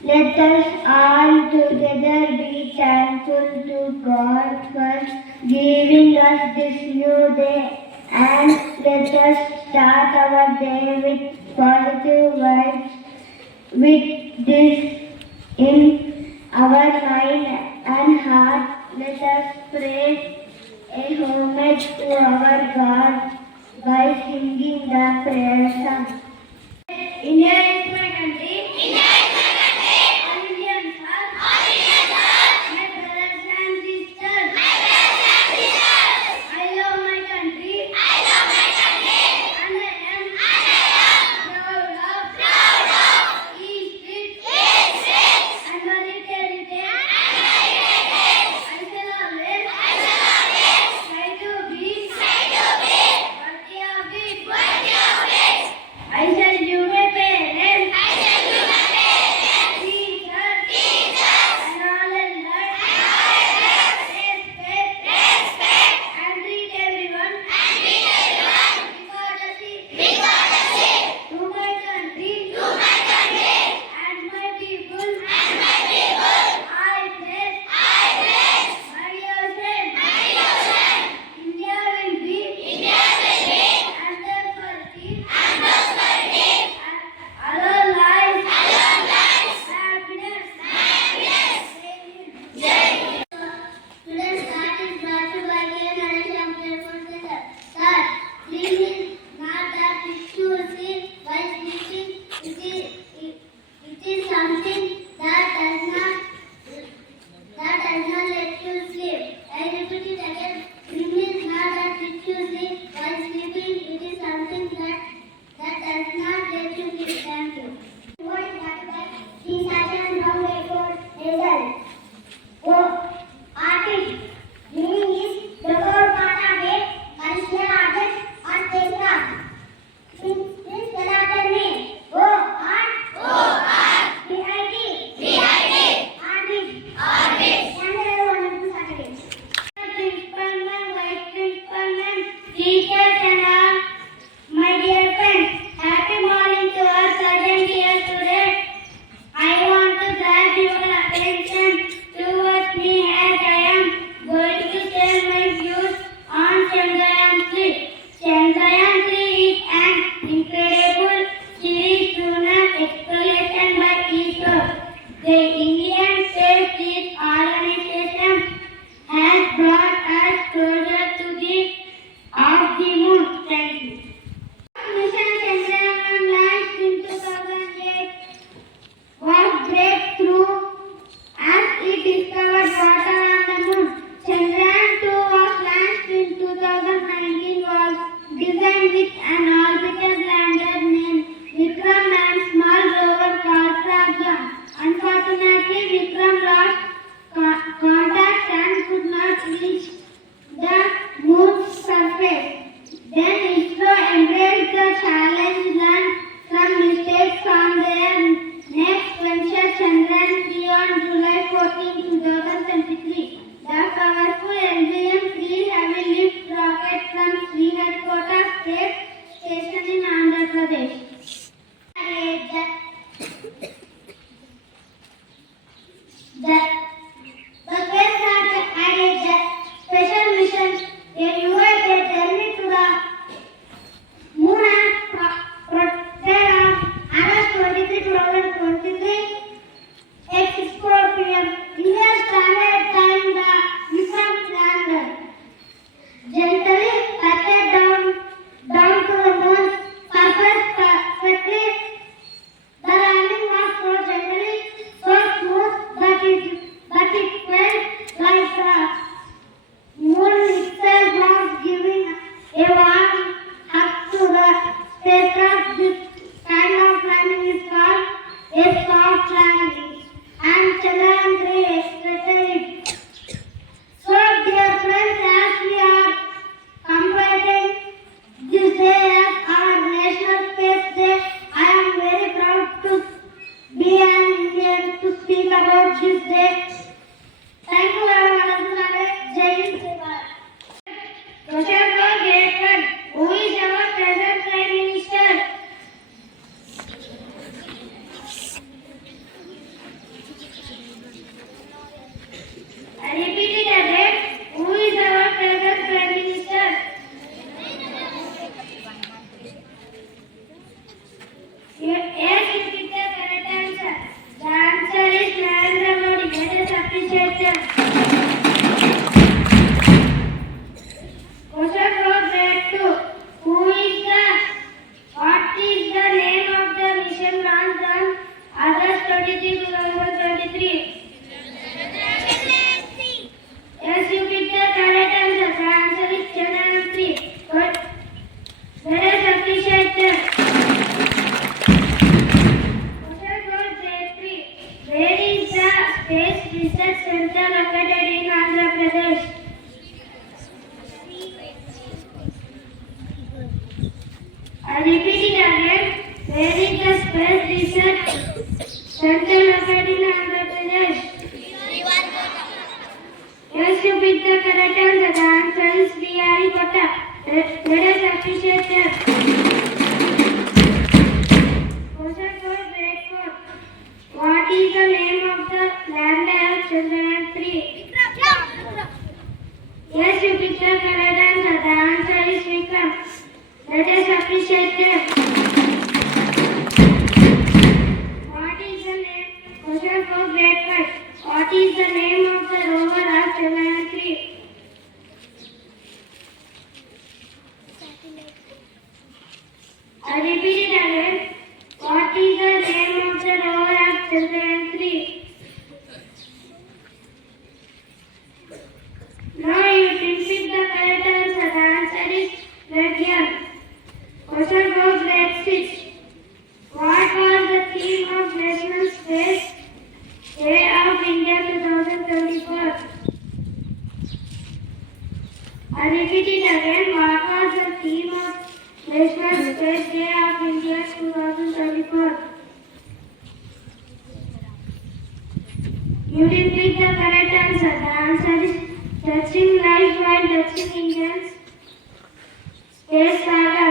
Let us all together be thankful to God for giving us this new day, and let us start our day with positive vibes. With this in our mind and heart, let us pray a homage to our God by singing the prayer song. India is my country. India is my country. All Indians are. All Indians are. My brothers and sisters. My brothers and sisters. I love my country. I love my country. And I am. Proud of. East it. And my heritage. I shall always. Try to be. Worthy of it. I shall do my parents. Teachers. And all elders. Respect. And treat everyone. Courtesy. To my country. And my people. I pledge. My dear friend. India will be. And prosperity. And our lives. Happiness. Today's class is brought to you by K. Naresham Playful Center. Sir, sleep is not that which you see while sleeping. It is something that does not let you sleep. I repeat it again. Sleep is not that which you see while sleeping. It is something that does not let you sleep. Thank you. What is that by Grade IV Hazel? Artist. Meaning is the whole part of a commercial object or spacecraft. Please spell after me. B-I-T. Artist. Thank you wonderful Saturday. Principal ma'am, vice principal ma'am, teachers and all, my dear friends, happy morning to all present here today. I want to draw your attention towards me as I am going to share my views on Chandrayaan-3. Chandrayaan-3 is an incredible series lunar exploration by ISRO. The Indian Space Organization has brought us closer to the moon. Thank you. Mission Chandrayaan launched in 2008 was breakthrough as it discovered water on the moon. Chandrayaan-2 was launched in 2019 was designed with an orbital lander named Vikram and small rover called Pragyan. Unfortunately, Vikram lost contact and could not reach the moon's surface. Then ISRO embraced the challenge, learned from mistakes on their next venture Chandrayaan-3 on July 14, 2023. The powerful Helium-3 heavy lift rocket from Sriharikota Space Station in Andhra Pradesh. The spacecraft had a special mission, a UAP journey to the moon and protected on August 23, 2023 at 6:04 p.m. Indian Standard Time. The Vikram lander gently touched down to the moon's surface perfectly. The landing was so gently, so smooth that it felt like the moon itself was giving a warm hug to the spacecraft. This kind of landing is called a soft landing, and Chandrayaan-3 expressed it. So, dear friends, as we are commemorating this day as our National Space Day, I am very proud to be an Indian to speak about this day. Thank you, everyone. Jai Hind, Jai Bharat. Question for Grade 1. Who is our present Prime Minister? Gandhiji 2023. Yes, you picked the correct answer. The answer is Chandrayaan-3. Good. Let us appreciate them. Question for Grade 3. Where is the Space Research Center located in Andhra Pradesh? I repeat it again. Where is the Space Research Center located in Andhra Pradesh? Yes, you picked the correct answer. The answer is Sriharikota. Let us appreciate them. Question for Grade 4. What is the name of the lander of Chandrayaan-3? Yes, you picked the correct answer. The answer is Vikram. Let us appreciate them. What is the name? Question for Grade 5. What is the name of the rover of Chandrayaan-3? I repeat it again. What is the name of the rover of Chandrayaan-3? No, you didn't pick the correct answer. The answer is Grade. Question for Grade 6. What was the theme of National Space Day of India 2024? I repeat it again. What was the theme of National Space Day of India 2024? You didn't pick the correct answer. The answer is touching lives while touching Indians. Space Saga.